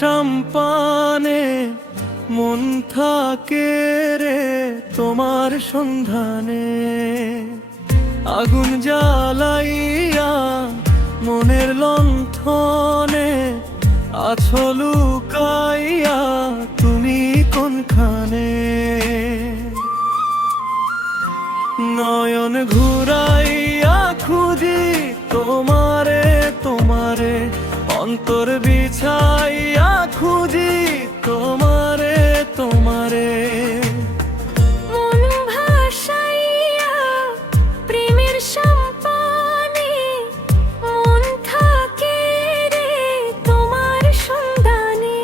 সম্পানে মন থাকে রে তোমার সন্ধানে। আগুন জ্বালাইয়া মনের লণ্ঠনে আছো লুকাইয়া তুমি কোনখানে। নয়ন ঘুরাইয়া খুঁজি তোমারে তোমারে, অন্তর বিছাইয়া খুঁজি তোমারে তোমারে। মন ভাসাইয়া প্রেমের সম্পানে মন থাকে রে তোমার সন্ধানে।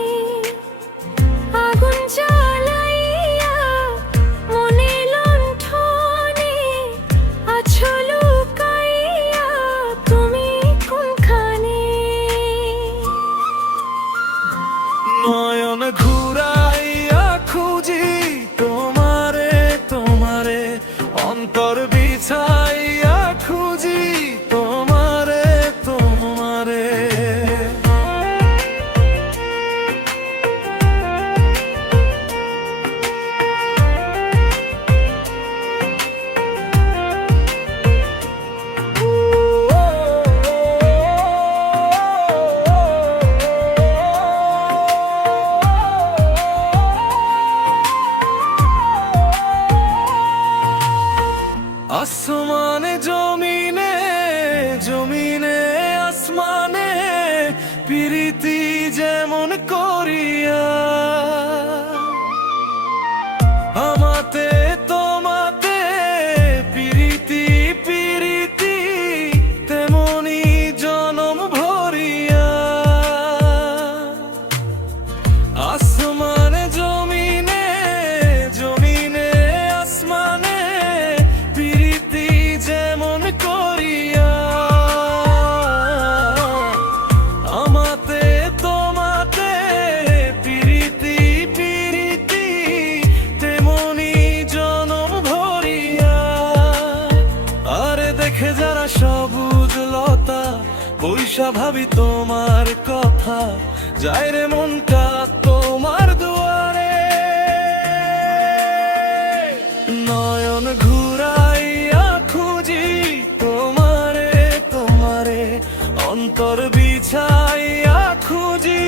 আগুন জ্বালাইয়া মনে লণ্ঠনে আছো লুকাইয়া তুমি কোনখানে। নয়ন ঘুরাইয়া খুঁজি তোমারে তোমারে, অন্তর বিছাইয়া খুঁজি তোমারে তোমারে। আসমানে জমিনে জমিনে আসমানে প্রীতি যেমন করিয়া, আমাতে তোমাতে প্রীতি প্রীতি তেমনি জনম ভরিয়া। আসমানে জমিনে জমিনে আসমানে প্রীতি যেমন করিয়া, আমাতে তোমাতে প্রীতি প্রীতি তেমনি জনম ভরিয়া। আরে দেখে যারা সবুজ লতা বৈশা ভাবি তোমার কথা, যায় রে মনটা তোমার দুয়ারে। নয়ন ঘুরাইয়া খুঁজি তোমারে তোমারে, অন্তর বিছাইয়া খুঁজি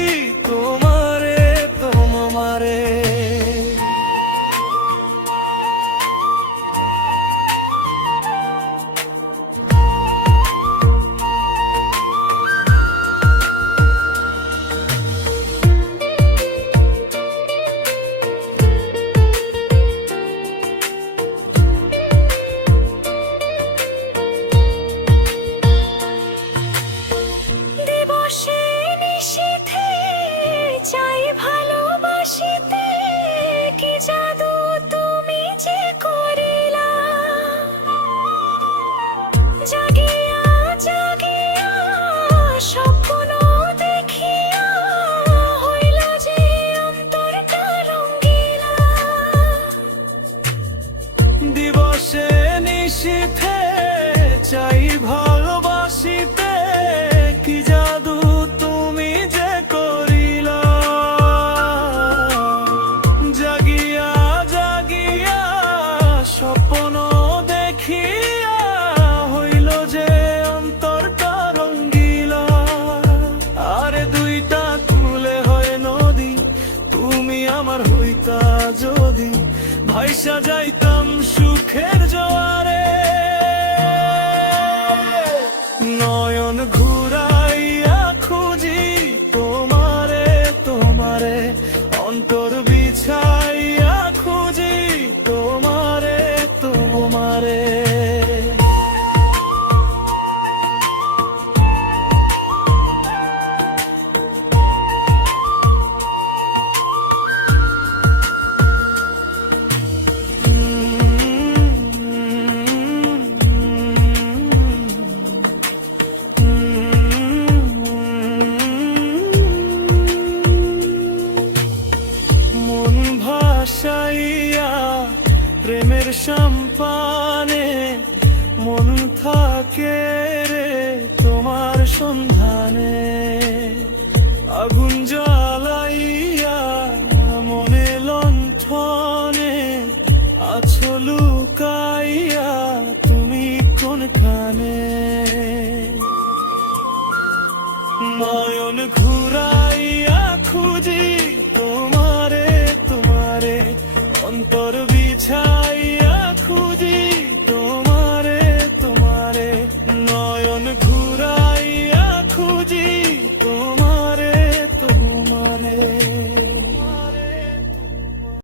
তোমারে তোমারে। দিবসে নিশীথে চাই ভালোবাসিতে, কি জাদু তুমি যে করিলা। জাগিয়া জাগিয়া স্বপ্ন দেখিয়া হইল যে অন্তরটা রঙ্গিলা। দিবসে নিশীথে চাই ভালোবাসিতে, কি জাদু তুমি যে করিলা। জাগিয়া জাগিয়া স্বপ্ন দেখিয়া হইল যে অন্তরটা রঙ্গিলা। আরে দুইটা কুলে হয় নদী, তুমি আমার হইতা যদি, ভাইসা যাইতাম সুখের জোয়ারে। নয়ন ঘুরাইয়া খুঁজি তোমারে তোমারে, অন্তর বিছাইয়া খুঁজি তোমারে তোমারে। প্রেমের সম্পানে মন থাকে রে তোমার সন্ধানে। আগুন জ্বালায় অন্তর